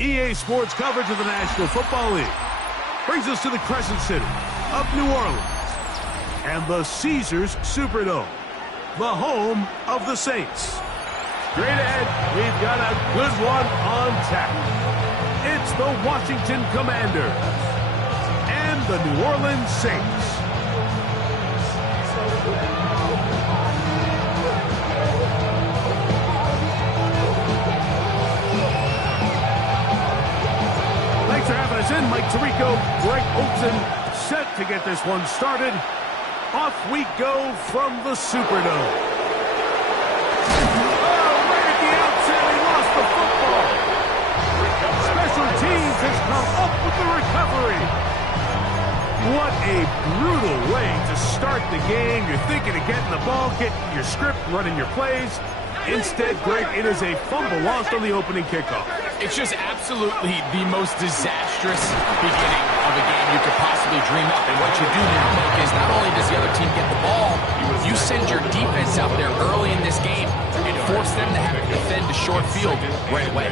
EA Sports coverage of the National Football League brings us to the Crescent City of New Orleans and the Caesars Superdome, the home of the Saints. Straight ahead, we've got a good one on tap. It's the Washington Commanders and the New Orleans Saints. Thanks for having us in. Mike Tirico, Greg Olson, set to get this one started. Off we go from the Superdome. Teams has come up with the recovery. What a brutal way to start the game. You're thinking of getting the ball, getting your script, running your plays. Instead, Greg, it is a fumble lost on the opening kickoff. It's just absolutely the most disastrous beginning of a game you could possibly dream up. And what you do now, Mike, is not only does the other team get the ball, you send your defense out there early in this game and force them to have to defend the short field right away.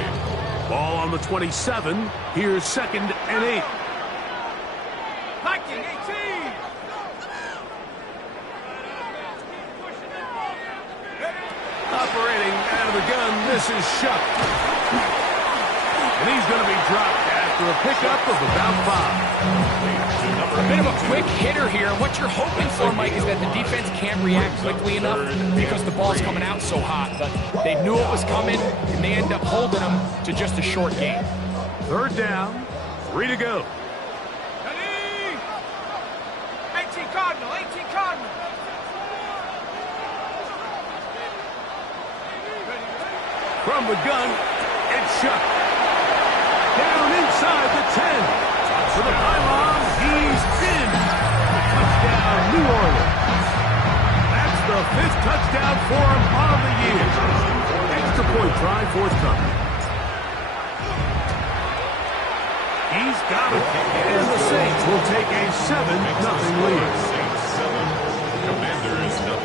Ball on the 27. Here's 2nd and 8. Viking 18. Operating out of the gun, this is Shuck. And he's going to be dropped after a pickup of about 5. A bit of a quick hitter here. What you're hoping for, Mike, is that the defense can't react quickly enough because the ball's coming out so hot. But they knew it was coming, and they end up holding them to just a short game. 3rd down, 3 to go. 18 Cardinal, 18 Cardinal. From the gun, it's Shuck. Down inside the 10. To the pylon, he's in. Touchdown, New Orleans. That's the 5th touchdown for him on the year. Extra point try forthcoming. He's got it. And the Saints will take a 7-0 lead. Saints 7, Commanders 0.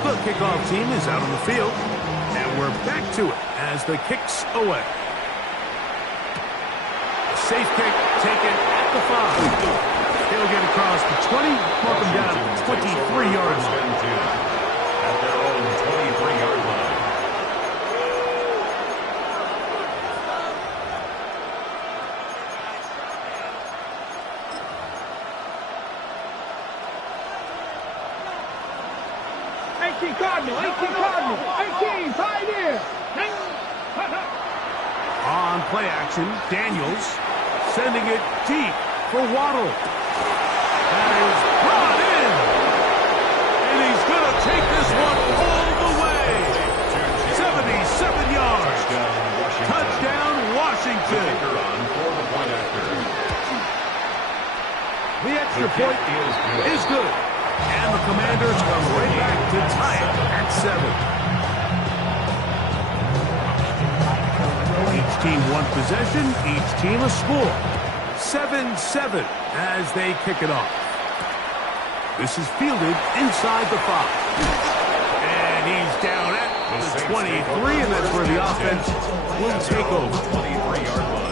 The kickoff team is out on the field. And we're back to it as the kick's away. A safe kick taken at the 5. He'll get across the 20, mark him down at the 23-yard line. At their own 23-yard line. Cardinal, 18 Cardinal, 18 Pioneer. On play action, Daniels sending it deep for Waddle. That is brought in. And he's going to take this one all the way. 77 yards. Touchdown, Washington. The extra point is good. And the Commanders come right back to tie it at 7. Each team one possession, each team a score. 7-7 as they kick it off. This is fielded inside the 5. And he's down at the 23, and that's where the offense will take over. 23-yard line.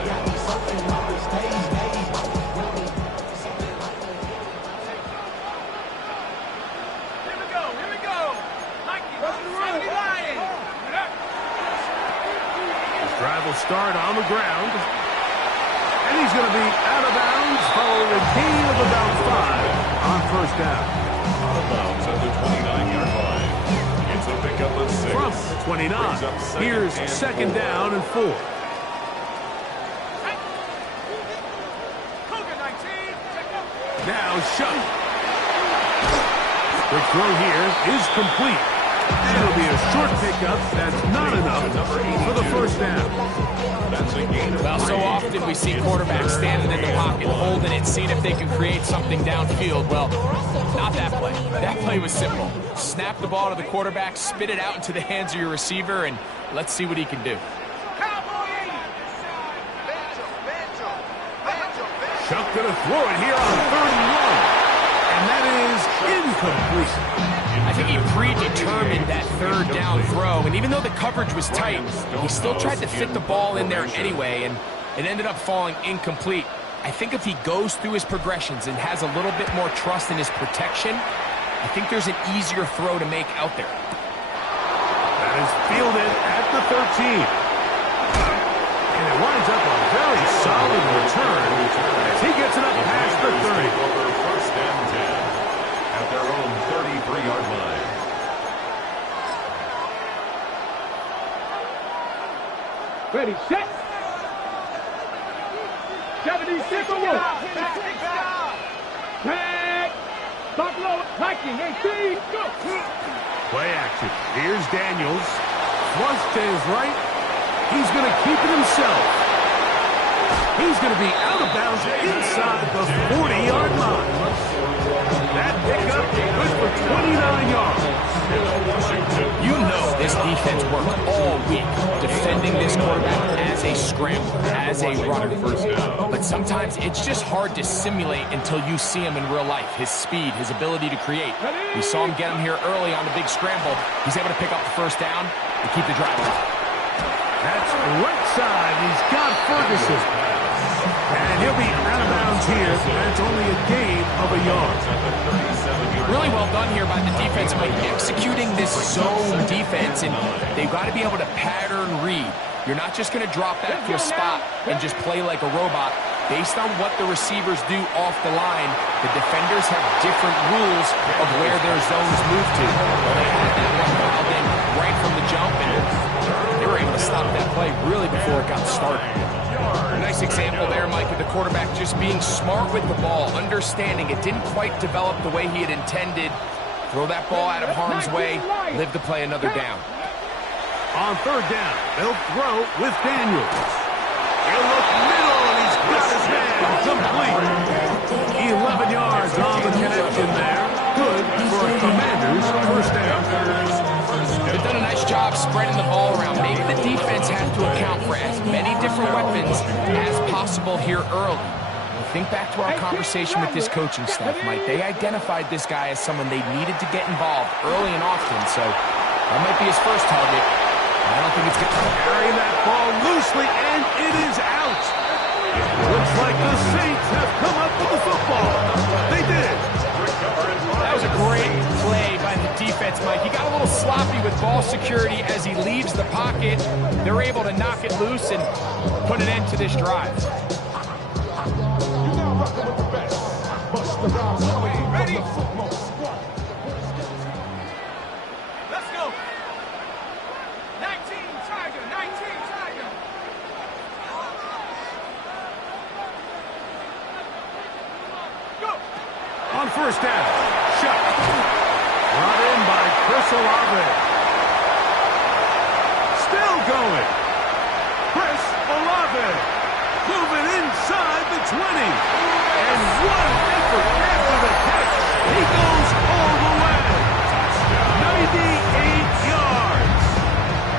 Drive will start on the ground. And he's going to be out of bounds following a gain of about 5 on 1st down. Out of bounds at the 29-yard line. It's a pickup of 6. From the 29, here's 2nd down and 4. Now Shuck. The throw here is complete. It'll be a short pickup. That's not enough for the 1st down. Well, so often we see quarterbacks standing in the pocket, holding it, seeing if they can create something downfield. Well, not that play. That play was simple. Snap the ball to the quarterback, spit it out into the hands of your receiver, and let's see what he can do. Shuck going to throw it here on 3rd and 1. And that is incomplete. I think he predetermined that third down throw, and even though the coverage was tight, he still tried to fit the ball in there anyway, and it ended up falling incomplete. I think if he goes through his progressions and has a little bit more trust in his protection, I think there's an easier throw to make out there. That is fielded at the 13. And it winds up a very solid return as he gets it up past the 30. First and 10 at their own 33-yard line. Ready, set. 76 or more. Tag. Buffalo, Viking, 18, go. Play action. Here's Daniels. Flush to his right. He's going to keep it himself. He's going to be out of bounds inside the 40-yard line. That pickup good for 29 yards. You know this defense worked all week defending this quarterback as a scrambler, as a runner. But sometimes it's just hard to simulate until you see him in real life. His speed, his ability to create. We saw him get him here early on the big scramble. He's able to pick up the first down and keep the drive alive. That's right side. He's got Ferguson. And he'll be out of bounds here. That's only a gain of a yard. Really well done here by the defense by executing this zone defense, and they've got to be able to pattern read. You're not just going to drop back to a spot and just play like a robot. Based on what the receivers do off the line, the defenders have different rules of where their zones move to. Well, they had that one dialed in right from the jump, and they were able to stop that play really before it got started. A nice example there, Mike, of the quarterback just being smart with the ball, understanding it didn't quite develop the way he had intended. Throw that ball out of harm's way, live to play another down. On third down, they'll throw with Daniels. He'll look middle, and he's got his man complete. 11 yards on the connection there. Good for a Commanders first down. They've done a nice job spreading the ball around. Maybe the defense had to account for as many different weapons as possible here early. Think back to our conversation with this coaching staff, Mike. They identified this guy as someone they needed to get involved early and often, so that might be his first target. I don't think it's going to carry that ball loosely, and it is out. Looks like the Saints have come up with the football. They did. That was a great play by the defense, Mike. He got a little sloppy with ball security as he leaves the pocket. They're able to knock it loose and put an end to this drive. Ready? Let's go. 19 Tiger, 19 Tiger. Go. On first down, shot. Brought in by Chris Olave. Still going. Chris Olave. Moving inside the 20. And what an effort after the catch. He goes all the way. 98 yards.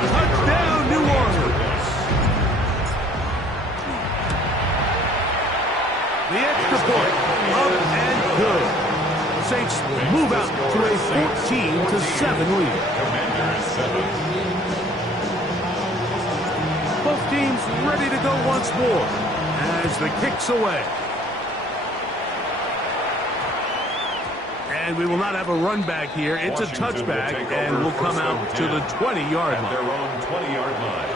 Touchdown, New Orleans. The extra point, up and good. Saints move out to a 14-7 lead. Both teams ready to go once more as the kick's away. And we will not have a run back here. It's a touchback, and we'll come out to the 20-yard line. Their own 20-yard line.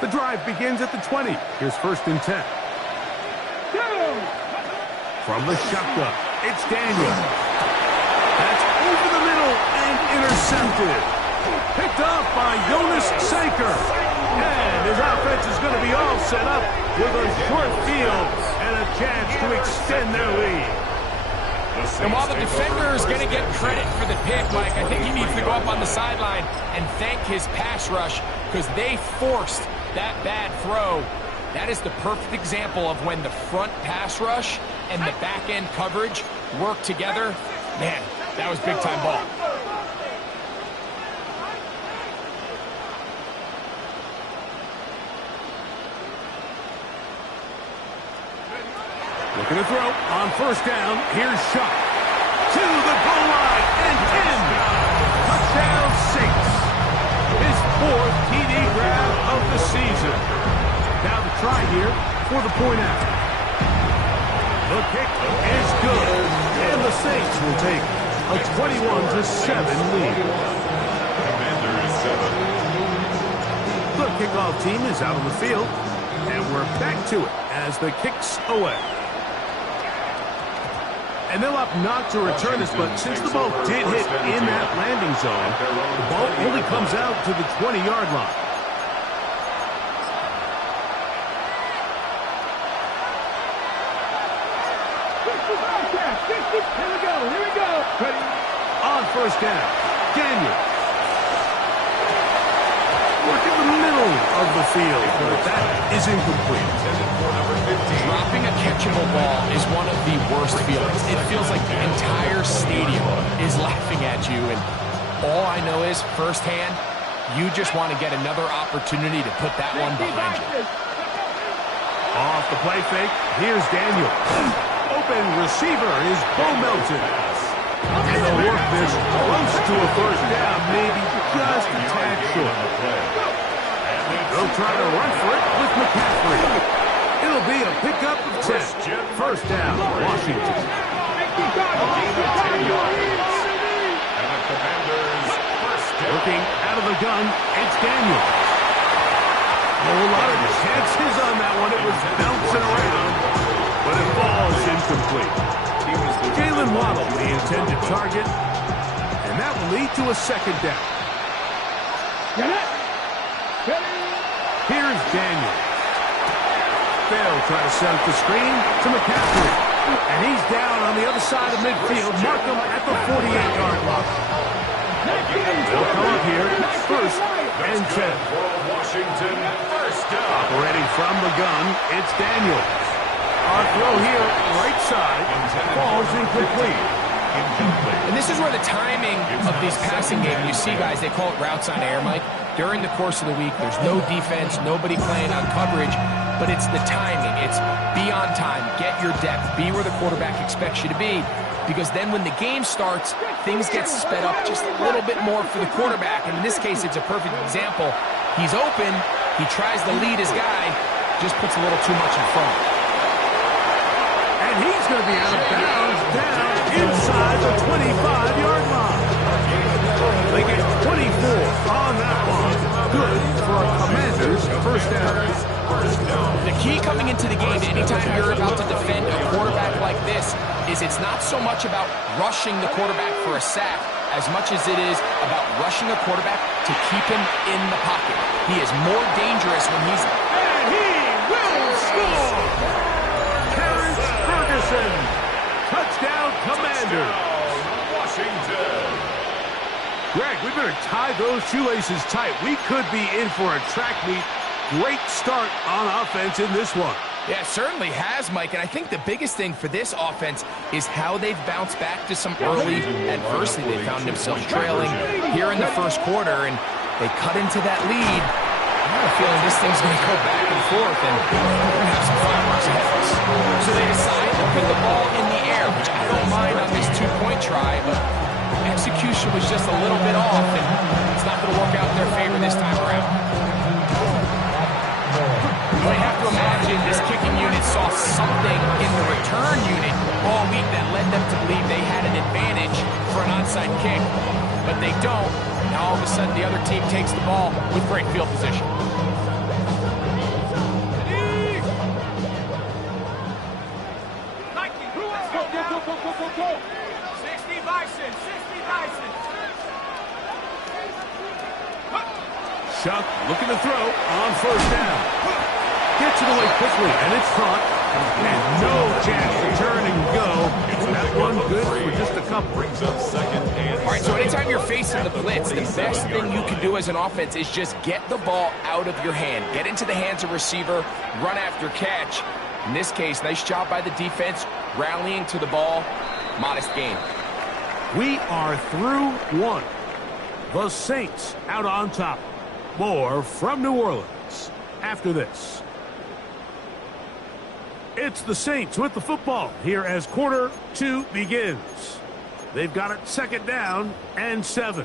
The drive begins at the 20. Here's first and 10. From the shotgun, it's Daniel. That's over the middle and intercepted. Picked off by Jonas Sanker. And his offense is going to be all set up with a short field and a chance to extend their lead. And while the defender is going to get credit for the pick, Mike, I think he needs to go up on the sideline and thank his pass rush because they forced that bad throw. That is the perfect example of when the front pass rush and the back end coverage work together. Man, that was big time ball. Looking to throw on first down. Here's Shuck. To the goal line and in. Touchdown Saints. His 4th TD grab of the season. Now the try here for the point after. The kick is good. And the Saints will take a 21-7 lead. Commanders 7. The kickoff team is out on the field. And we're back to it as the kick's away. And they'll opt not to return this, but since the ball did hit in that landing zone, the ball only comes out to the 20-yard line. Here we go. Ready? On first down, Daniel. Work in the middle of the field, but that is incomplete. Dropping a catchable ball is one of the worst feelings. It feels like the entire stadium is laughing at you, and all I know is, firsthand, you just want to get another opportunity to put that one behind you. Off the play fake, here's Daniel. Open receiver is Bo Melton. And they'll work this close to a first down, maybe just a tad short. They'll try to run for it with McCaffrey. It'll be a pickup of 10. First down, Washington. Working out of the gun, it's Daniel. A whole lot of chances on that one. It was bouncing around, but it falls incomplete. Jalen Waddle, the intended target, and that will lead to a second down. Here's Daniel. They'll try to set up the screen to McCaffrey. And he's down on the other side of midfield. Mark him at the 48-yard line. They'll come up here, first and 10. Washington, first down. Operating from the gun, it's Daniel. Our throw here, right side, falls incomplete. And this is where the timing of these passing games, you see guys, they call it routes on air, Mike. During the course of the week, there's no defense, nobody playing on coverage, but it's the timing. It's be on time, get your depth, be where the quarterback expects you to be, because then when the game starts, things get sped up just a little bit more for the quarterback. And in this case, it's a perfect example. He's open, he tries to lead his guy, just puts a little too much in front. And he's going to be out of bounds down inside the 25-yard line. They get 24 on that one. Good for a Commanders first down. The key coming into the game, anytime you're about to defend a quarterback like this, is it's not so much about rushing the quarterback for a sack as much as it is about rushing a quarterback to keep him in the pocket. He is more dangerous when he's... And he will score! Ferguson, touchdown Commanders. Washington. Greg, we better tie those shoelaces tight. We could be in for a track meet. Great start on offense in this one. Yeah, it certainly has, Mike, and I think the biggest thing for this offense is how they've bounced back to some early adversity. They found themselves trailing here in the first quarter, and they cut into that lead. I have a feeling this thing's going to go back and forth, and we're going to have some fireworks ahead of us. So they decide to put the ball in the air, which I don't mind on this two-point try, but execution was just a little bit off, and it's not going to work out in their favor this time around. You may have to imagine this kicking unit saw something in the return unit all week that led them to believe they had an advantage for an onside kick, but they don't. Now all of a sudden the other team takes the ball with great field position. Go. 60 Bison. Shuck looking to throw on first down. Gets it away quickly, and it's caught. And no chance to turn and go. That one good for just a couple. Brings up second and All right, so anytime you're facing the blitz, the best thing you can do as an offense is just get the ball out of your hand. Get into the hands of receiver, run after catch. In this case, nice job by the defense, rallying to the ball. Modest gain. We are through one. The Saints out on top. More from New Orleans after this. It's the Saints with the football here as quarter 2 begins. They've got it 2nd down and 7.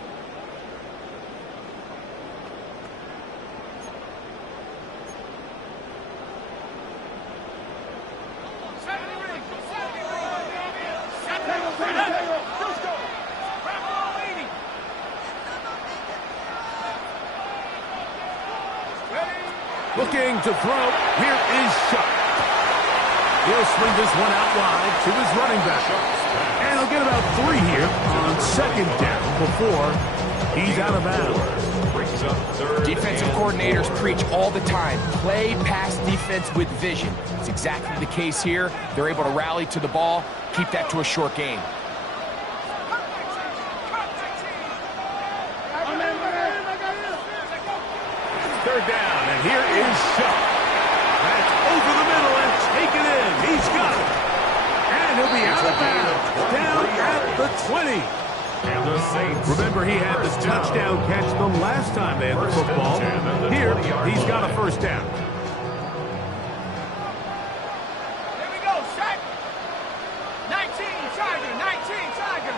Looking to throw. Here is Shuck. He'll swing this one out wide to his running back. And he'll get about 3 here on 2nd down before he's out of bounds. Defensive coordinators preach all the time. Play pass defense with vision. It's exactly the case here. They're able to rally to the ball, keep that to a short game. 3rd down, and here is Shuck. That's over the middle and taken in. He's got it. And he'll be out of bounds, down at the 20. Remember, he had this touchdown catch the last time they had the football. Here, he's got a 1st down. Here we go, set. 19, Tiger, 19, Tiger.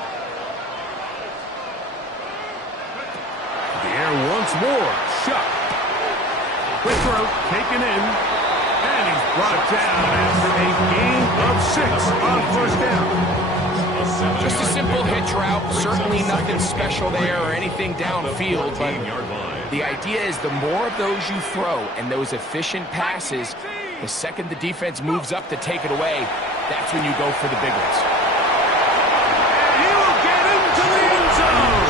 The air once more. Shuck. Quick throw, taken in, and he's brought down after a gain of 6 on 1st down. Just a simple hitch route, certainly nothing special there or anything downfield, but the idea is the more of those you throw and those efficient passes, the second the defense moves up to take it away, that's when you go for the big ones. And he'll get into the end zone.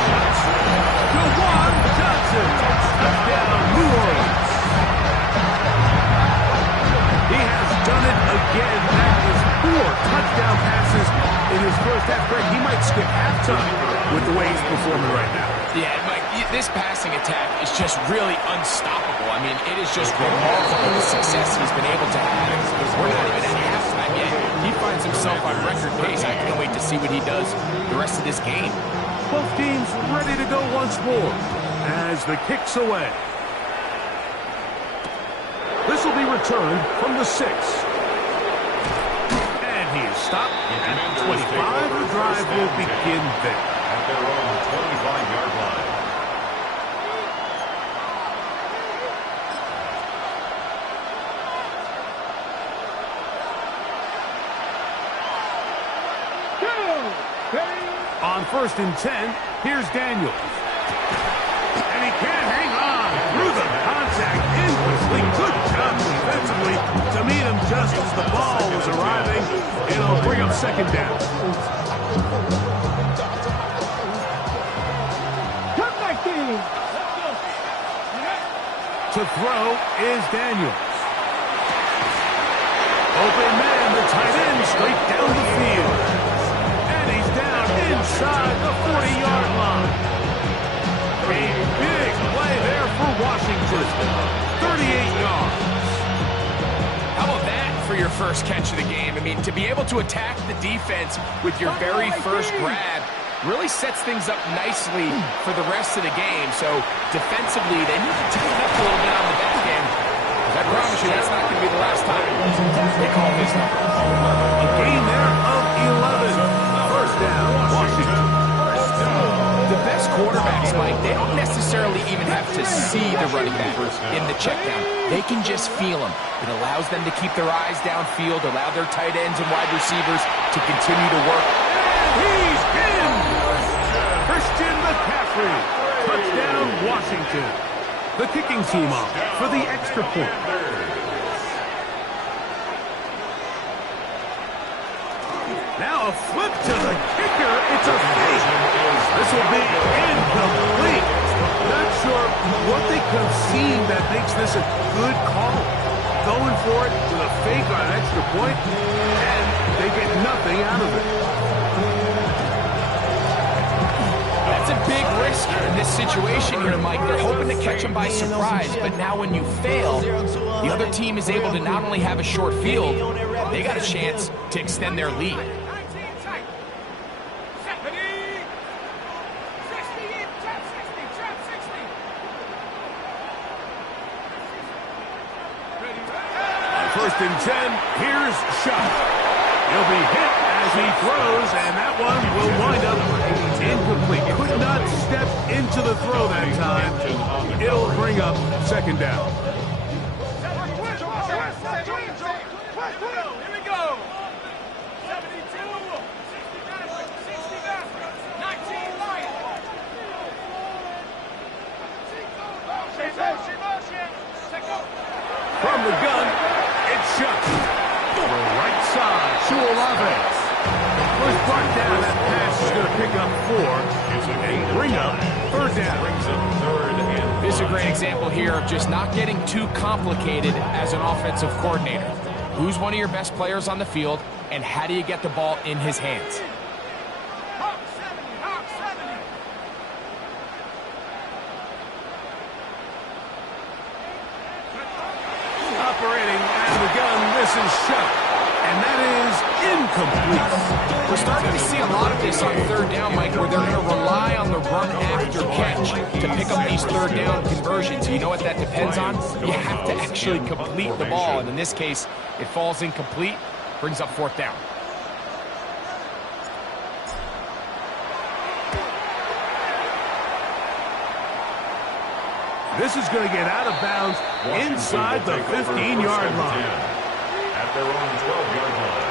Jawan Johnson, touchdown, New Orleans. He has done it again. That is 4 touchdown passes in his first half. Greg, he might skip halftime with the way he's performing right now. Yeah, Mike, this passing attack is just really unstoppable. I mean, it is just remarkable the success he's been able to have. We're not even at halftime yet. He finds himself on record pace. I can't wait to see what he does the rest of this game. Both teams ready to go once more as the kick's away. This will be returned from the 6. And he is stopped at 25. The drive will begin there. At their own 25-yard line. On 1st and 10, here's Daniels. And he can't hang on through the contact. Incomplete. Good job defensively to meet him just as the ball was arriving. It'll bring up 2nd down. To throw is Daniels. Open man, the tight end, straight down the field. And he's down inside the 40-yard line. A big play there for Washington. 38 yards. How about that for your first catch of the game? I mean, to be able to attack the defense with your very first grab really sets things up nicely for the rest of the game. So defensively, they need to tighten up a little bit on the back end. I promise you that's not going to be the last time they call this number. A gain there of 11. 1st down, Washington. The best quarterbacks, Mike, they don't necessarily even have to see the running back in the check down. They can just feel them. It allows them to keep their eyes downfield, allow their tight ends and wide receivers to continue to work. And he's in! Christian McCaffrey. Touchdown, Washington. The kicking team off for the extra point. Now a flip to the kicker. It's a fake. This will be incomplete. Not sure what they could have seen that makes this a good call. Going for it with a fake on an extra point, and they get nothing out of it. That's a big risk in this situation here, Mike. They're hoping to catch him by surprise, but now when you fail, the other team is able to not only have a short field, they got a chance to extend their lead. First and 10, here's Shuck. He'll be hit as he throws, and that one will wind up incomplete. Could not step into the throw that time. It'll bring up second down. From the gun, it's Shuck. The right side to Olave. First brought down, that pass is going to pick up 4 and bring up third down. This is a great example here of just not getting too complicated as an offensive coordinator. Who's one of your best players on the field, and how do you get the ball in his hands? Operating out of the gun, this is Shuck, and that is incomplete. We're starting to see a lot of this on third down, Mike, where they're going to rely on the run after catch to pick up these third down conversions. You know what that depends on? You have to actually complete the ball, and in this case, it falls incomplete, brings up fourth down. This is going to get out of bounds inside the 15-yard line. At their own 12-yard line.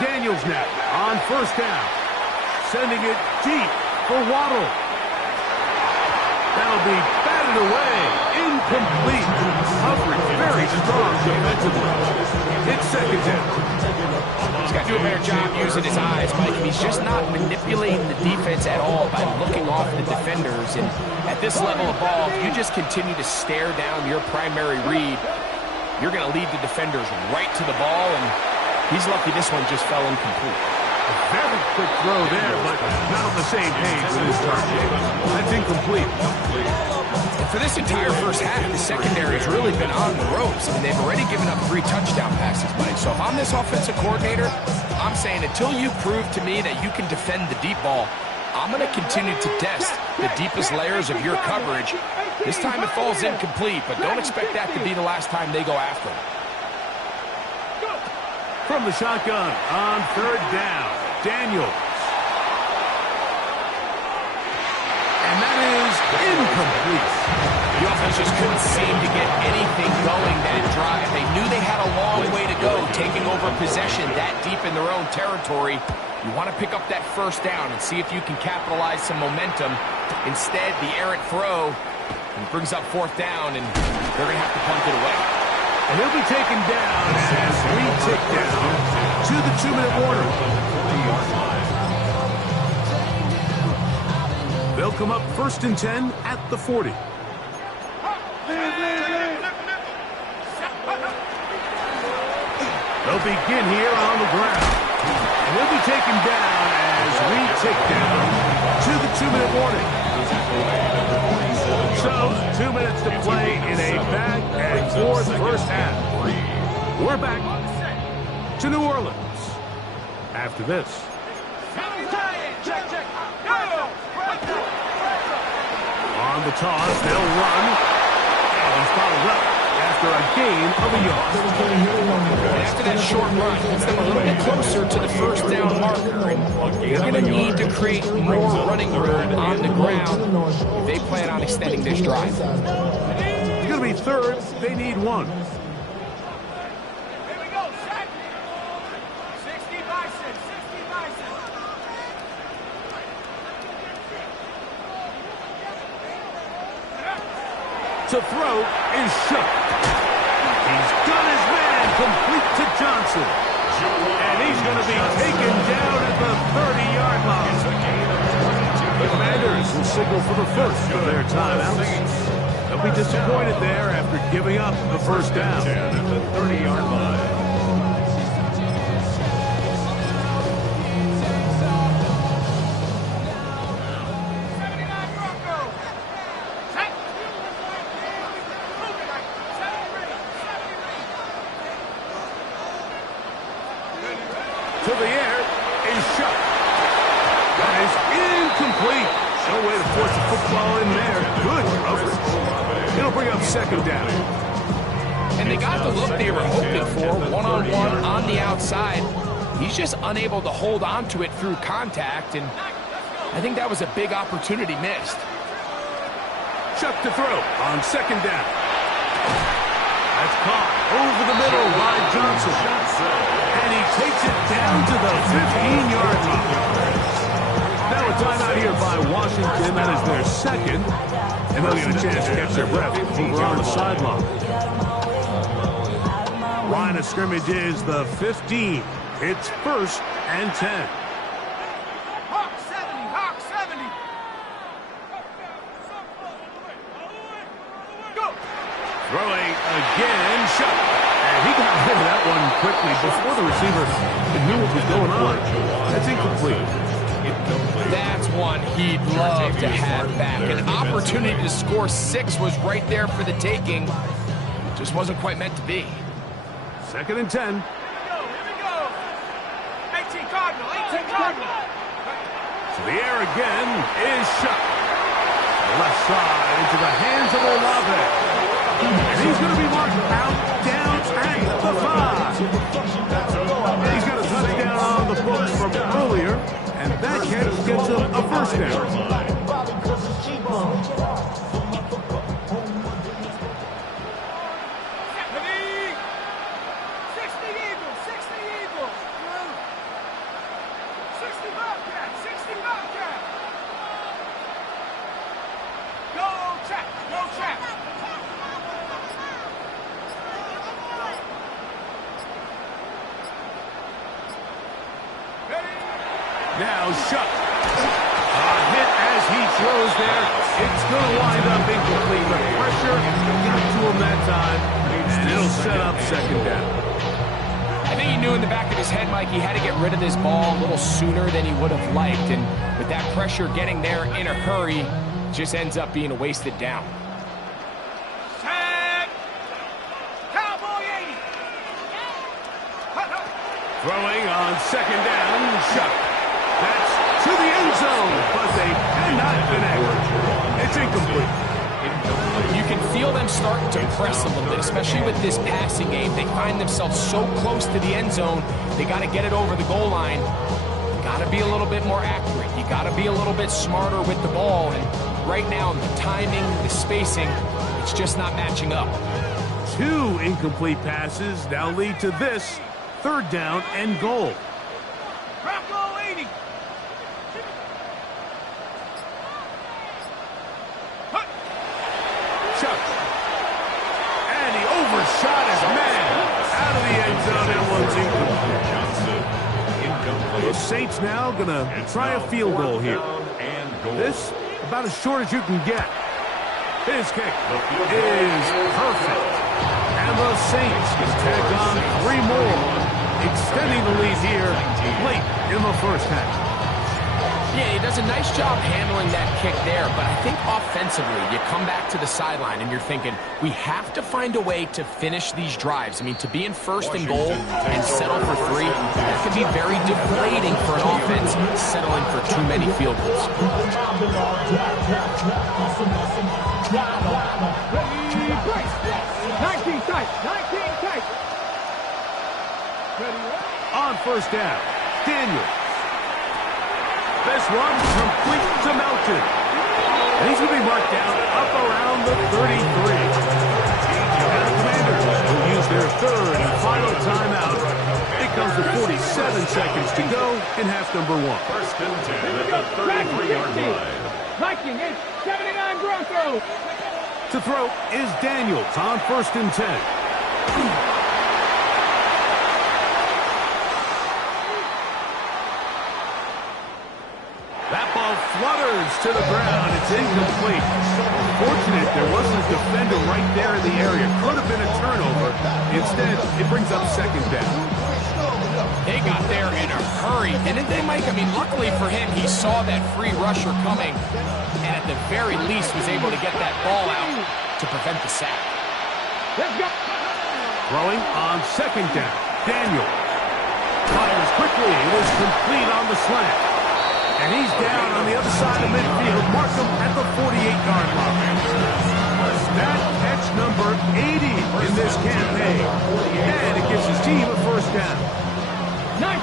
Daniels now on first down. Sending it deep for Waddle. That'll be batted away. Incomplete. Coverage very strong defensively. It's second down. He's got to do a better job using his eyes, Mike. And he's just not manipulating the defense at all by looking off the defenders. And at this level of ball, if you just continue to stare down your primary read, you're going to lead the defenders right to the ball. And he's lucky this one just fell incomplete. A very quick throw there, but not on the same page with his target. That's incomplete. And for this entire first half, the secondary has really been on the ropes. I mean, they've already given up 3 touchdown passes, Mike. So if I'm this offensive coordinator, I'm saying until you prove to me that you can defend the deep ball, I'm going to continue to test the deepest layers of your coverage. This time it falls incomplete, but don't expect that to be the last time they go after him. From the shotgun on third down, Daniels. And that is incomplete. The offense just couldn't seem to get anything going that drive. They knew they had a long way to go, taking over possession that deep in their own territory. You want to pick up that first down and see if you can capitalize some momentum. Instead, the errant throw brings up fourth down, and they're going to have to punt it away. And he'll be taken down as we tick down to the 2-minute warning. They'll come up first and 10 at the 40. They'll begin here on the ground. And he'll be taken down as we tick down to the 2-minute warning. So, 2 minutes to play in a back-and-forth first half. We're back to New Orleans after this. On the toss, they'll run. And he's followed up after a gain of a yard. After that short run, puts them a little bit closer to the first down marker. And they're going to need to create more running room on the ground if they plan on extending this drive. It's going to be third. They need 1. To throw is Shuck. He's got his man complete to Johnson. And he's going to be taken down at the 30-yard line. The Commanders will signal for the first of their timeouts. They'll be disappointed there after giving up the first down. At the 30-yard line. force the football in there. Good coverage. It'll bring up second down. And they got the look they were hoping for, one-on-one on the outside. He's just unable to hold on to it through contact, and I think that was a big opportunity missed. Chuck to throw on second down. That's caught over the middle by Johnson. And he takes it down to the 15-yard line. Now a timeout here by Washington. That is their second. And they'll get a chance to catch their breath over on the sideline. Line of scrimmage is the 15. It's 1st and 10. Hawk 70, Hawk 70. Go. Throwing again, shot. And he got rid of that one quickly before the receiver knew what was going on. That's incomplete. That's one he'd love to have back. An opportunity to score 6 was right there for the taking. Just wasn't quite meant to be. 2nd and 10. Here we go. 18 Cardinal, 18 Cardinal. To the air again is shot. Left side into the hands of Olave. And he's going to be marked out down at the 5. He's got a touchdown on the books from earlier, and that catch gets him a first down. 60 Bobcat, 60 Bobcat. Go check, go check. Now shut. A hit as he throws there. It's going to wind up incomplete. The pressure got to him that time, and it'll set up second down. I think he knew in the back of his head, Mike, he had to get rid of this ball a little sooner than he would have liked. And with that pressure getting there in a hurry, just ends up being a wasted down. Set. Cowboy 80. Throwing on second down, shot. That's to the end zone, but they cannot connect. It's incomplete. You can feel them starting to press a little bit, especially with this passing game. They find themselves so close to the end zone, they got to get it over the goal line. You got to be a little bit more accurate. You got to be a little bit smarter with the ball. And right now, the timing, the spacing, it's just not matching up. 2 incomplete passes now lead to this 3rd down and goal. Bronco 80. And he overshot his man out of the end zone. That one's incomplete. The Saints now going to try a field goal here. This about as short as you can get. His kick is perfect. And the Saints can tack on 3 more, extending the lead here late in the first half. Yeah, he does a nice job handling that kick there, but I think offensively, you come back to the sideline and you're thinking, we have to find a way to finish these drives. I mean, to be in 1st and goal and settle for 3, that can be very deflating for an offense settling for too many field goals. Ready, break. 19 tight, 19 tight. Ready, On 1st down, Daniel. This one complete to Melton. And he's going to be marked down up around the 33. And the Commanders will use their 3rd and final timeout. It comes with 47 seconds to go in half number 1. 1st and 10 at the 33-yard line. Viking 79 Bronco. To throw is Daniels on 1st and 10. Flutters to the ground. It's incomplete. Fortunate there wasn't a defender right there in the area. Could have been a turnover. Instead, it brings up second down. They got there in a hurry, didn't they, Mike? I mean, luckily for him, he saw that free rusher coming, and at the very least was able to get that ball out to prevent the sack. Let's go. Throwing on second down. Daniel fires quickly. It is complete on the slant. And he's down on the other side of midfield. Mark him at the And it gives his team a first down.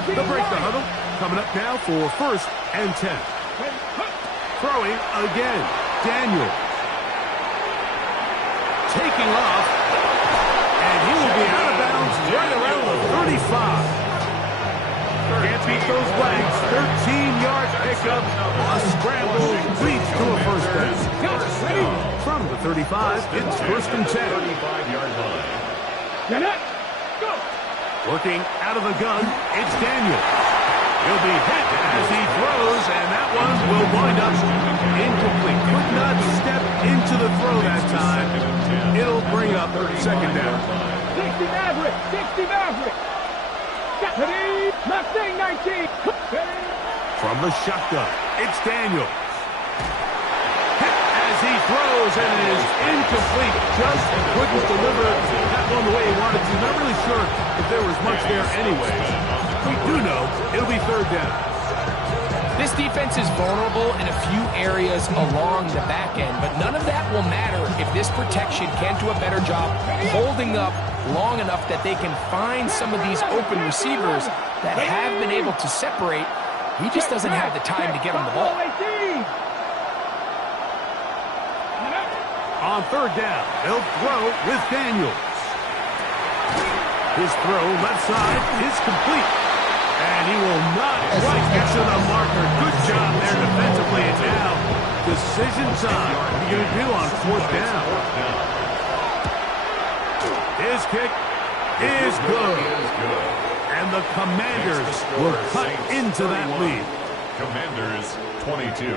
They'll break the huddle. Coming up now for 1st and 10. Throwing again. Daniel. Taking off. And he will be out of bounds right around the 35. Can't beat those legs. 13-yard pickup. A scramble leads to a first down. From the 35, it's 1st and 10. 35-yard line. Working out of the gun, it's Daniel. He'll be hit as he throws, and that one will wind up incomplete. Could not step into the throw that time. It'll bring up 2nd down. 60 Maverick! 60 Maverick! Left thing, 19! From the shotgun, it's Daniel. Hit as he throws, and it is incomplete. Just couldn't deliver that one the way he wanted to. Not really sure if there was much there anyway. We do know it'll be 3rd down. This defense is vulnerable in a few areas along the back end, but none of that will matter if this protection can't do a better job holding up long enough that they can find some of these open receivers that have been able to separate. He just doesn't have the time to get him the ball. On 3rd down, they'll throw with Daniels. His throw left side is complete. And he will not quite get to the marker. Good job there defensively. And now, decision time. What are you going to do on 4th down? His kick is good. And the Commanders will cut into that lead. Commanders 22.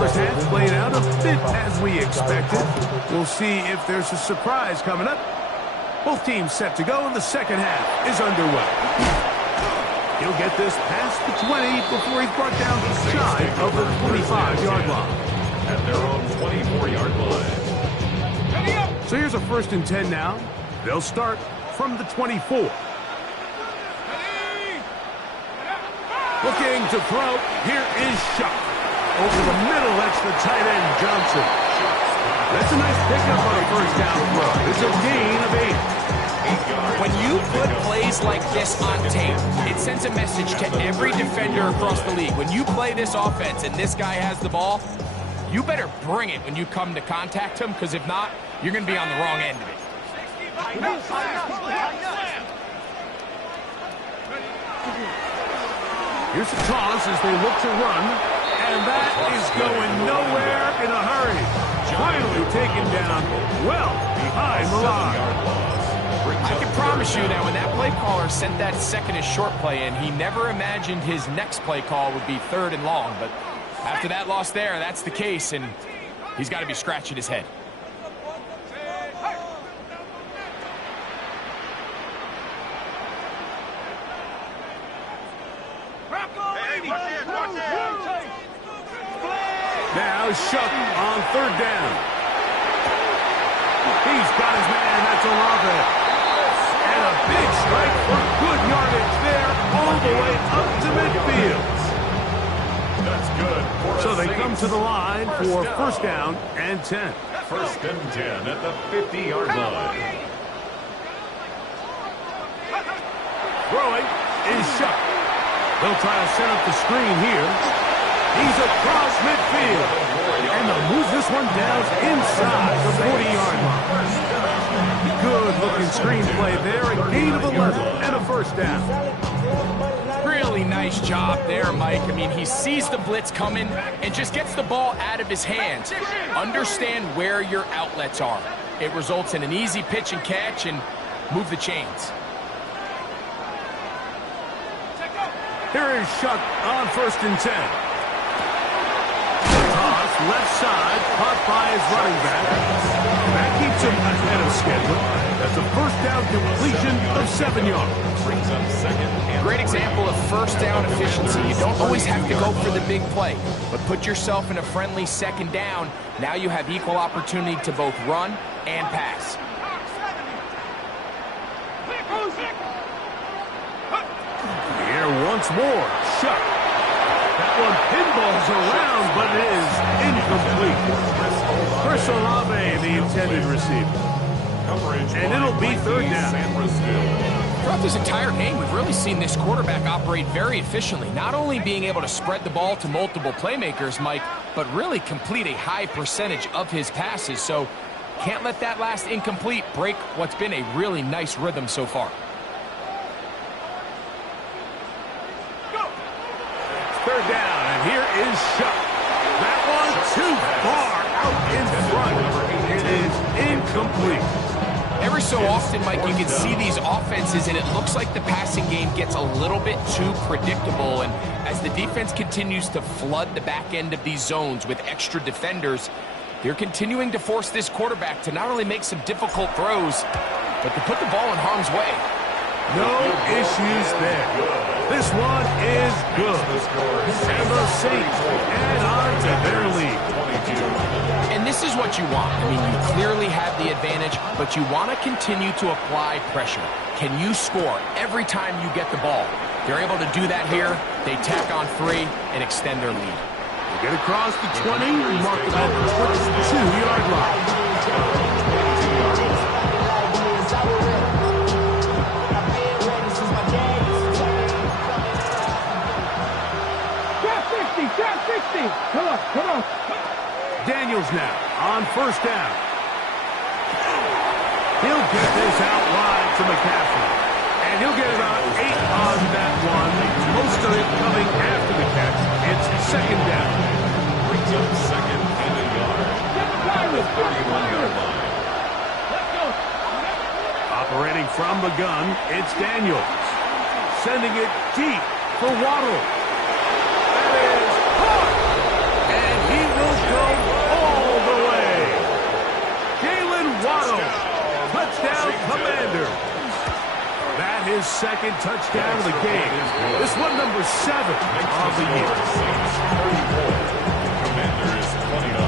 First half played out a bit as we expected. We'll see if there's a surprise coming up. Both teams set to go, and the 2nd half is underway. He'll get this past the 20 before he's brought down shy of the 25-yard line. At their own 24-yard line. So here's a 1st and 10 now. They'll start from the 24. Looking to throw. Here is Shuck. Over the middle, that's the tight end, Johnson. That's a nice pickup on a 1st down throw. It's a gain of 8. When you put plays like this on tape, it sends a message to every defender across the league. When you play this offense and this guy has the ball, you better bring it when you come to contact him, because if not, you're going to be on the wrong end of it. Here's the toss as they look to run, and that is going nowhere in a hurry. Finally taken down well behind the line. I can promise you that when that play caller sent that 2nd and short play in, he never imagined his next play call would be 3rd and long. But after that loss there, that's the case, and he's got to be scratching his head. Now Shuck on 3rd down. He's got his man. That's Olave. And a big strike for good yardage there all the way up to midfield. That's good. So they come to the line for 1st down and 10. 1st and 10 at the 50-yard line. Throwing is Shuck. They'll try to set up the screen here. He's across midfield. And they'll move this one down inside the 40-yard line. Good-looking screenplay there. A gain of 11 and a 1st down. Really nice job there, Mike. I mean, he sees the blitz coming and just gets the ball out of his hands. Understand where your outlets are. It results in an easy pitch and catch and move the chains. Here is Shuck on 1st and 10. Toss left side, caught by his running back. And that keeps him ahead of schedule. That's a 1st down completion of 7 yards. Brings up 2nd. Great example of 1st down efficiency. You don't always have to go for the big play, but put yourself in a friendly 2nd down. Now you have equal opportunity to both run and pass. The air once more. Shut. That one pinballs around, but it is incomplete. Chris Olave, the intended receiver. And it'll be third down. Throughout this entire game, we've really seen this quarterback operate very efficiently, not only being able to spread the ball to multiple playmakers, Mike, but really complete a high percentage of his passes. So can't let that last incomplete break what's been a really nice rhythm so far. Third down, and here is Shuck. That one too far out in front. It is incomplete. Every so often, Mike, you can see these offenses, and it looks like the passing game gets a little bit too predictable. And as the defense continues to flood the back end of these zones with extra defenders, they're continuing to force this quarterback to not only make some difficult throws, but to put the ball in harm's way. No issues there. This one is good. And the Saints add on to their lead. And this is what you want. I mean, you clearly have the advantage, but you want to continue to apply pressure. Can you score every time you get the ball? They're able to do that here. They tack on 3 and extend their lead. They get across the 20, mark them at the 22-yard line. 60. Come on. Daniels now on first down. He'll get this out wide to McCaffrey. And he'll get it on 8 on that one. Most of it coming after the catch. It's second down. Second and a yard. At the 31-yard line. Operating from the gun, it's Daniels. Sending it deep for Waddle. That is caught. And he will go all the way. Jalen Waddle. Touchdown, Commander. That is second touchdown of the game. This one number 7 of the year. Commander is 29.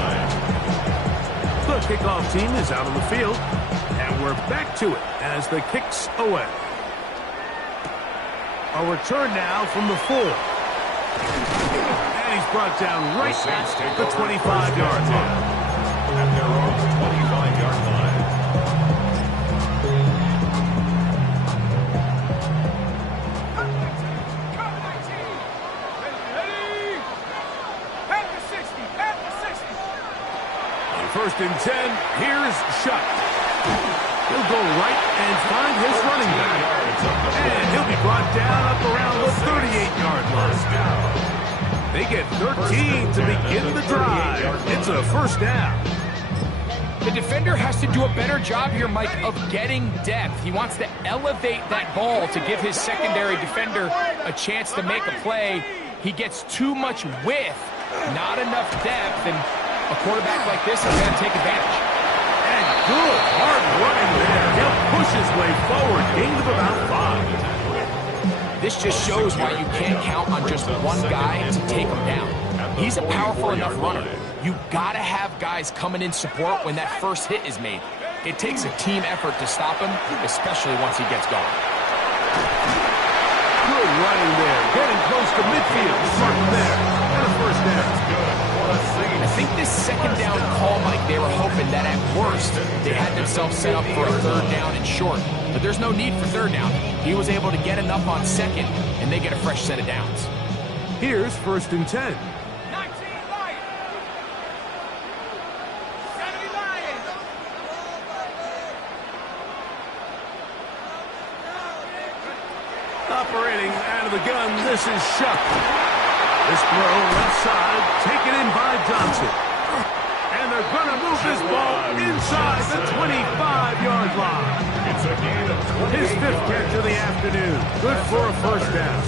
The kickoff team is out on the field, and we're back to it as the kick's away. A return now from the 4. And he's brought down right at the 25-yard line. At their own 25-yard line. First and 10, here's Shuck. He'll go right and find his running back. And he'll be brought down up around the 38-yard line. They get 13 to begin the drive. It's a first down. The defender has to do a better job here, Mike, of getting depth. He wants to elevate that ball to give his secondary defender a chance to make a play. He gets too much width, not enough depth, and a quarterback like this is going to take advantage. And good hard running there. He'll push his way forward. Gain of about 5. This just shows why you can't count on just one guy to take him down. He's a powerful enough runner. You got to have guys coming in support when that first hit is made. It takes a team effort to stop him, especially once he gets going. Good running there. Getting close to midfield. Mark there. And a first down. I think this second down call, Mike, they were hoping that at worst they had themselves set up for a third down and short. But there's no need for third down. He was able to get enough on second, and they get a fresh set of downs. Here's first and 10. 19 Lions. 70 Lions. Operating out of the gun, this is Shuck. This throw left side, taken in by Johnson. And they're going to move this ball inside the 25-yard line. It's a gain of 20. His 5th catch of the afternoon. Good for a first down.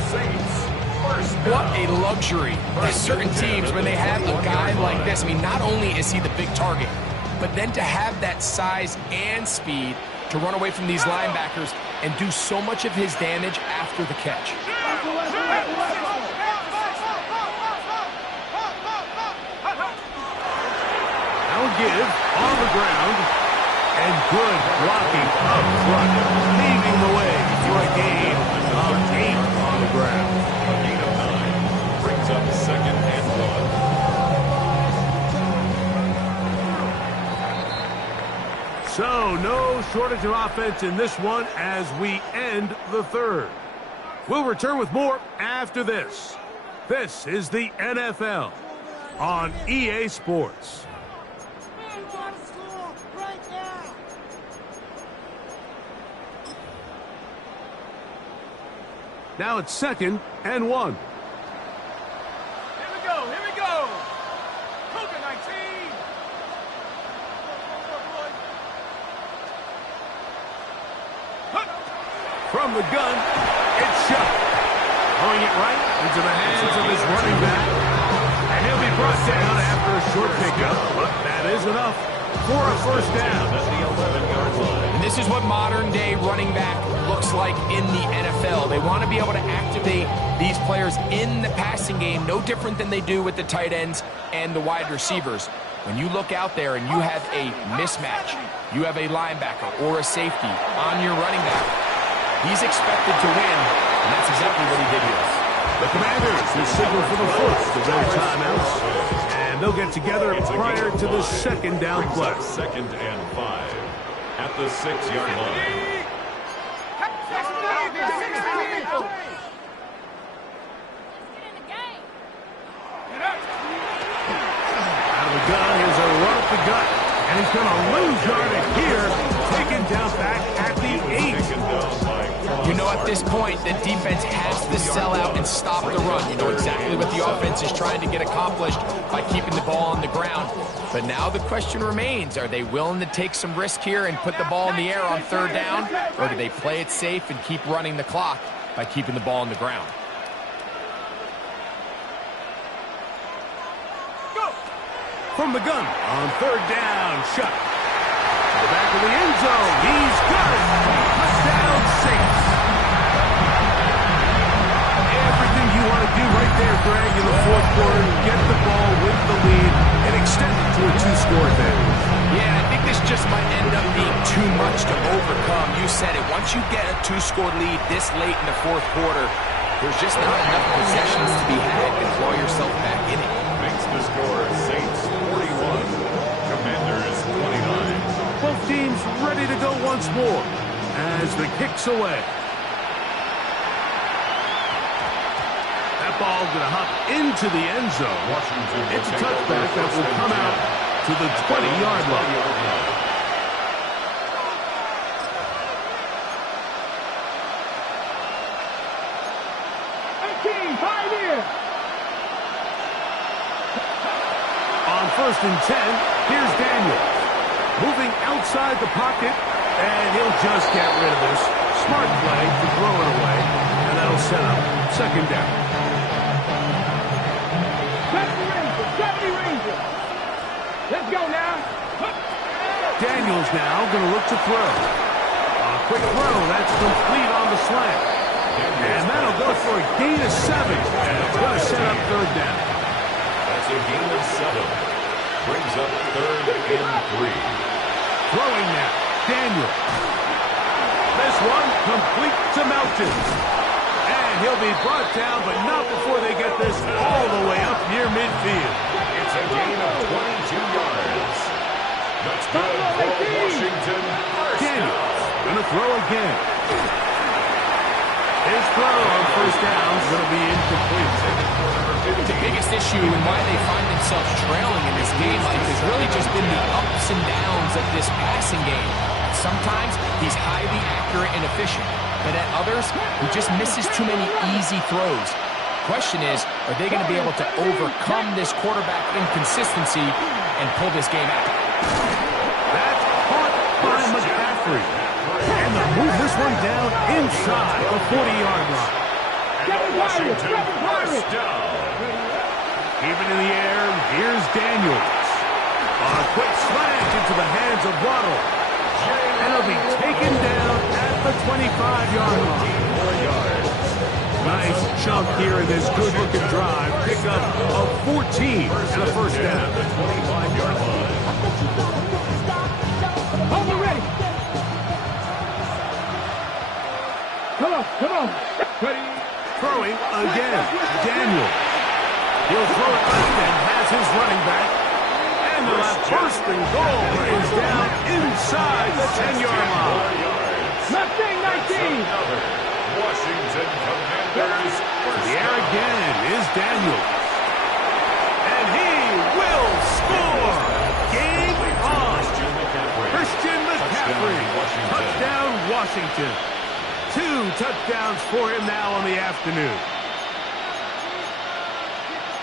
What a luxury. There's certain teams, when they have a guy like this, I mean, not only is he the big target, but then to have that size and speed to run away from these linebackers and do so much of his damage after the catch. Give on the ground, and good blocking up front, paving the way for a gain of 8 on the ground. So, no shortage of offense in this one as we end the third. We'll return with more after this. This is the NFL on EA Sports. Now it's 2nd and 1. Here we go, here we go. Cougar 19. From the gun, it's shot. Throwing it right into the hands of his running back. And he'll be brought down after a short pickup. But that is enough for a first down. At the 11-yard line. And this is what modern-day running back looks like in the NFL. They want to be able to activate these players in the passing game, no different than they do with the tight ends and the wide receivers. When you look out there and you have a mismatch, you have a linebacker or a safety on your running back, he's expected to win, and that's exactly what he did here. The Commanders will signal for the first of their timeouts. And they'll get together prior to the second down play. 2nd and 5 at the 6-yard line. Out of the gun, here's a run up the gut. And he's going to lose yardage here. Taken down back at the 8. You know, at this point, the defense has to sell out and stop the run. You know exactly what the offense is trying to get accomplished by keeping the ball on the ground. But now the question remains, are they willing to take some risk here and put the ball in the air on 3rd down? Or do they play it safe and keep running the clock by keeping the ball on the ground? From the gun on 3rd down, shot. To the back of the end zone. He's got it. Touchdown, Saints. Everything you want to do right there, Greg, in the 4th quarter. Get the ball with the lead and extend it to a 2-score advantage. Yeah, I think this just might end up being too much to overcome. You said it. Once you get a 2-score lead this late in the 4th quarter, there's just not enough possessions to be had to claw yourself back in it. Makes the score Saints 41, Commanders 29. Both teams ready to go once more as the kick's away. That ball's going to hop into the end zone. It's a touchback that will come out to the 20-yard line. On 1st and 10, here's Daniels. Moving outside the pocket, and he'll just get rid of this. Smart play to throw it away, and that'll set up 2nd down. 70 Rangers. Let's go now. Daniels now going to look to throw. A quick throw, that's complete on the slant. And that'll go for a gain of 7, and it's going to set up 3rd down. That's a gain of 7. Brings up 3rd and 3. Throwing now, Daniels. This one complete to Melton. And he'll be brought down, but not before they get this all the way up near midfield. It's a gain of 22 yards. That's good for Washington. Daniels going to throw again. His throw on 1st down is going to be incomplete. The biggest issue and why they find themselves trailing in this game, Mike, has really just been the ups and downs of this passing game. Sometimes he's highly accurate and efficient, but at others, he just misses too many easy throws. Question is, are they going to be able to overcome this quarterback inconsistency and pull this game out? That's caught by McCaffrey. And they'll move this one down inside the 40-yard line. Washington first down. Even in the air, here's Daniels. On a quick slant into the hands of Waddle. And he'll be taken down at the 25-yard line. 4 yards. Nice chunk here in this good-looking drive. Pick up of 14 and a first down. The 25-yard line. Hold it ready. Come on. Ready. Throwing again. Daniel. He'll throw it left and has his running back. And into that first and goal is down inside the 10-yard line. Mustang 19. Washington Commanders. The air again is Daniels. And he will score. Game on. Christian McCaffrey. Touchdown, Washington. 2 touchdowns for him now on the afternoon.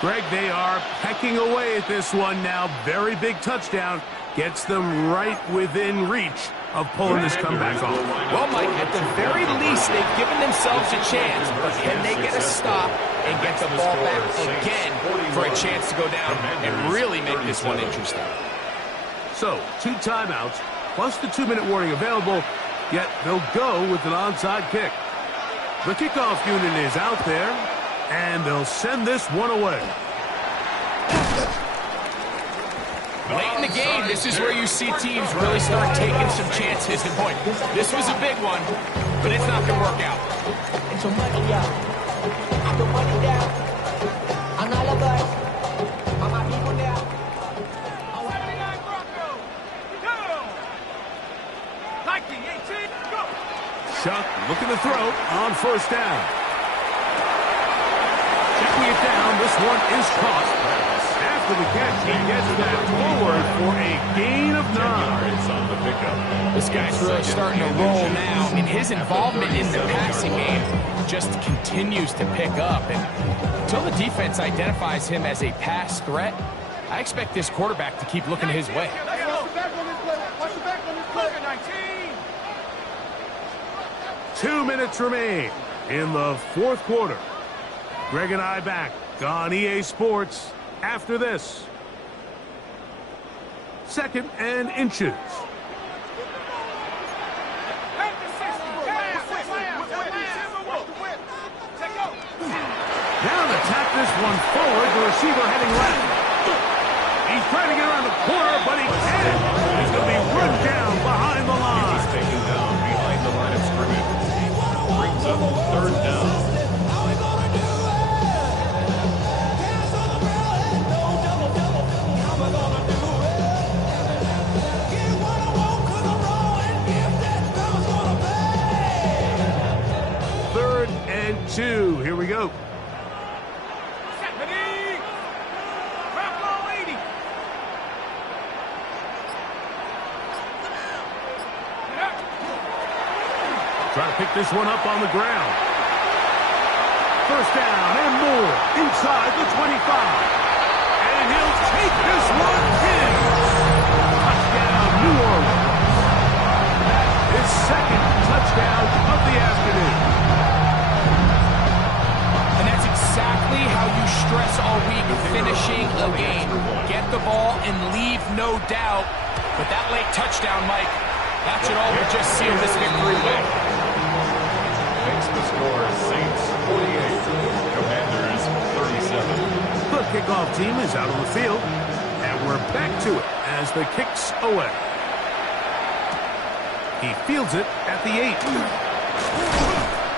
Greg, they are pecking away at this one now. Very big touchdown. Gets them right within reach of pulling this comeback off. Well, Mike, at the very least, they've given themselves a chance. But can they get a stop and get the ball back again for a chance to go down and really make this one interesting? So, 2 timeouts, plus the 2-minute warning available, yet they'll go with an onside kick. The kickoff unit is out there, and they'll send this one away. Late in the game, this is where you see teams really start taking some chances. And boy, this was a big one, but it's not going to work out. It's your money, y'all. I put money down. I'm all about all my people down. 79 Broncos. Go. Nike 18. Go. Chuck looking to throw on first down. Checking it down, this one is caught. After the catch, he gets that forward for a gain of 9. This guy's really starting to roll now. I mean, his involvement in the passing game just continues to pick up. And until the defense identifies him as a pass threat, I expect this quarterback to keep looking his way. Watch the back on this play. Watch the back on this play. 19. 2 minutes remain in the fourth quarter. Greg and I back on EA Sports after this. 2nd and inches. Now to tap this one forward, the receiver heading left. He's trying to get around the corner, but he can't. He's going to be run down behind the line. He's taken down behind the line of scrimmage. Brings up 3rd down. Two. Here we go. Trying to pick this one up on the ground. First down and more inside the 25. And he'll take this one in. Touchdown, New Orleans. His 2nd touchdown of the afternoon. And that's exactly how you stress all week finishing a game. Get the ball and leave no doubt. But that late touchdown, Mike, that should all but just seal this victory win. Makes the score Saints 48, Commanders 37. The kickoff team is out on the field, and we're back to it as the kick's away. He fields it at the 8.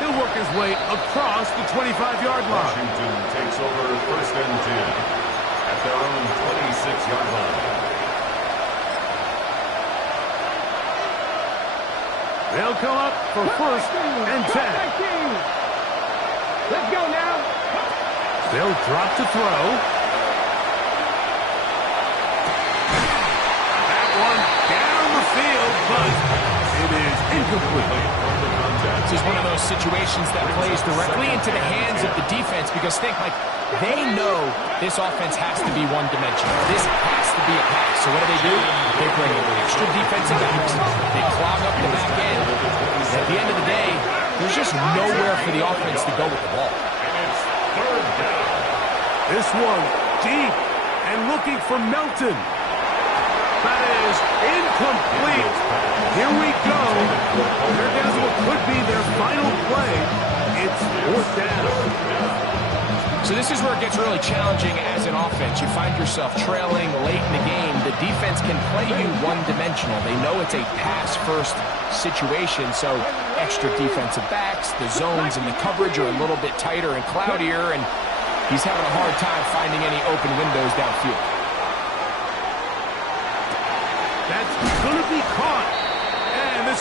He'll work his way across the 25-yard line. Washington takes over 1st and 10 at their own 26-yard line. They'll come up for 1st and 10. Let's go now. They'll drop to throw. That one down the field, but it is incomplete. This is one of those situations that plays directly into the hands of the defense because think, like, they know this offense has to be one-dimensional. This has to be a pass. So what do? They bring in extra defensive backs. They clog up the back end. And at the end of the day, there's just nowhere for the offense to go with the ball. And it's 3rd down. This one deep and looking for Melton. That is incomplete. Here we go. They're down to what could be their final play. It's 4th down. So this is where it gets really challenging as an offense. You find yourself trailing late in the game. The defense can play you one-dimensional. They know it's a pass-first situation, so extra defensive backs, the zones and the coverage are a little bit tighter and cloudier, and he's having a hard time finding any open windows downfield.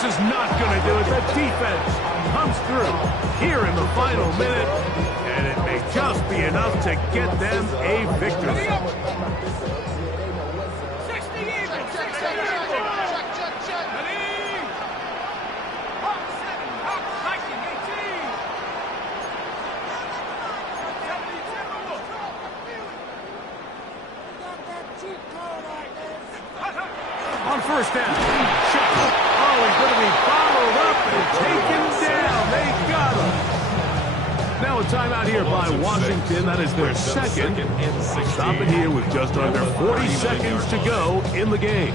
is not going to do it. The defense comes through here in the final minute, and it may just be enough to get them a victory. 60 Eagles, 60 Eagles. Ready? Hawk 7, Hawk Viking 18. 70 Timberwolves. On first down, shot. Oh, he's going to be followed up and taken down. They got him. Now a timeout here by Washington. That is their second. Stop it here with just under 40 seconds to go in the game.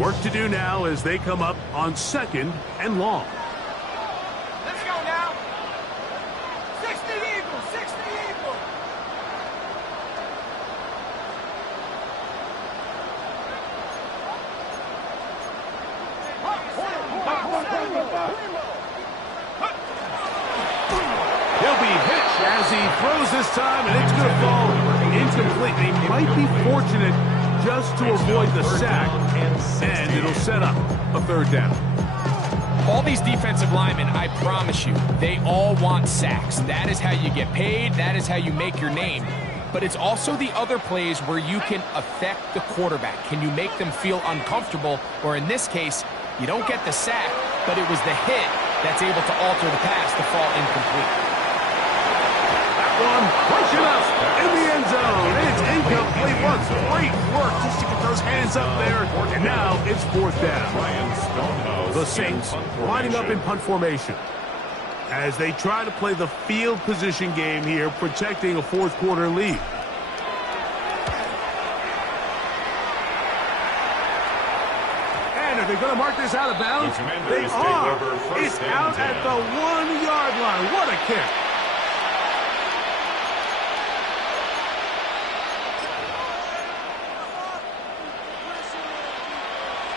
Work to do now as they come up on 2nd and long. Let's go now. 60 Eagles, 60 Eagles. He'll be hit as he throws this time, and it's going to fall incomplete. They might be fortunate just to avoid the sack, and it'll set up a 3rd down. All these defensive linemen, I promise you, they all want sacks. That is how you get paid. That is how you make your name. But it's also the other plays where you can affect the quarterback. Can you make them feel uncomfortable? Or in this case, you don't get the sack, but it was the hit that's able to alter the pass to fall incomplete. One pushing up in the end zone. It's incomplete. What's great work just to get those hands up there. And now it's 4th down. The Saints lining up in punt formation as they try to play the field position game here, protecting a 4th quarter lead. And are they going to mark this out of bounds? They are. It's out at the 1-yard line. What a kick.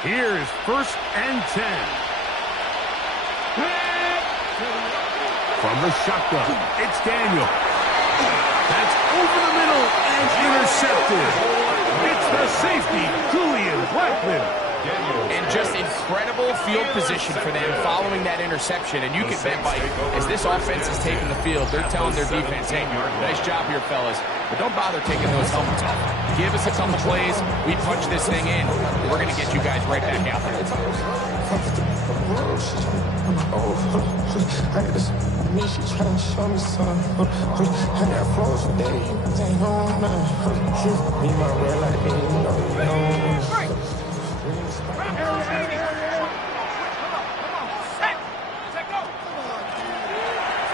Here's 1st and 10. From the shotgun, it's Daniel. That's over the middle and intercepted. It's the safety, Julian Blackman. And just incredible field position for them following that interception. And you can bet, Mike, as this offense is taking the field, they're telling their defense, hey, nice job here, fellas. But don't bother taking those helmets off. Give us a couple plays, we punch this thing in, and we're going to get you guys right back out there.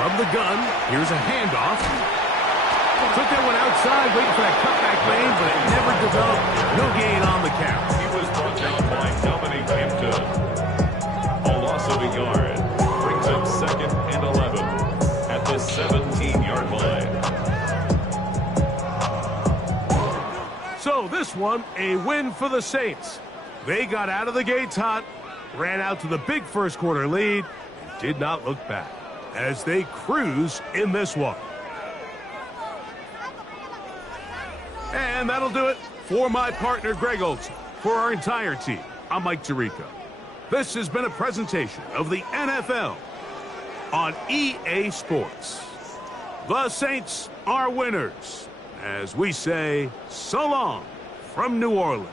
From the gun, here's a handoff. Took that one outside, waiting for that cutback lane, but it never developed. No gain on the count. He was brought down by Dominic Hampton. A loss of a yard brings up 2nd and 11 at the 17-yard line. So this one, a win for the Saints. They got out of the gates hot, ran out to the big 1st quarter lead, and did not look back as they cruise in this one. And that'll do it for my partner, Greg Olson. For our entire team, I'm Mike Tirico. This has been a presentation of the NFL on EA Sports. The Saints are winners, as we say so long from New Orleans.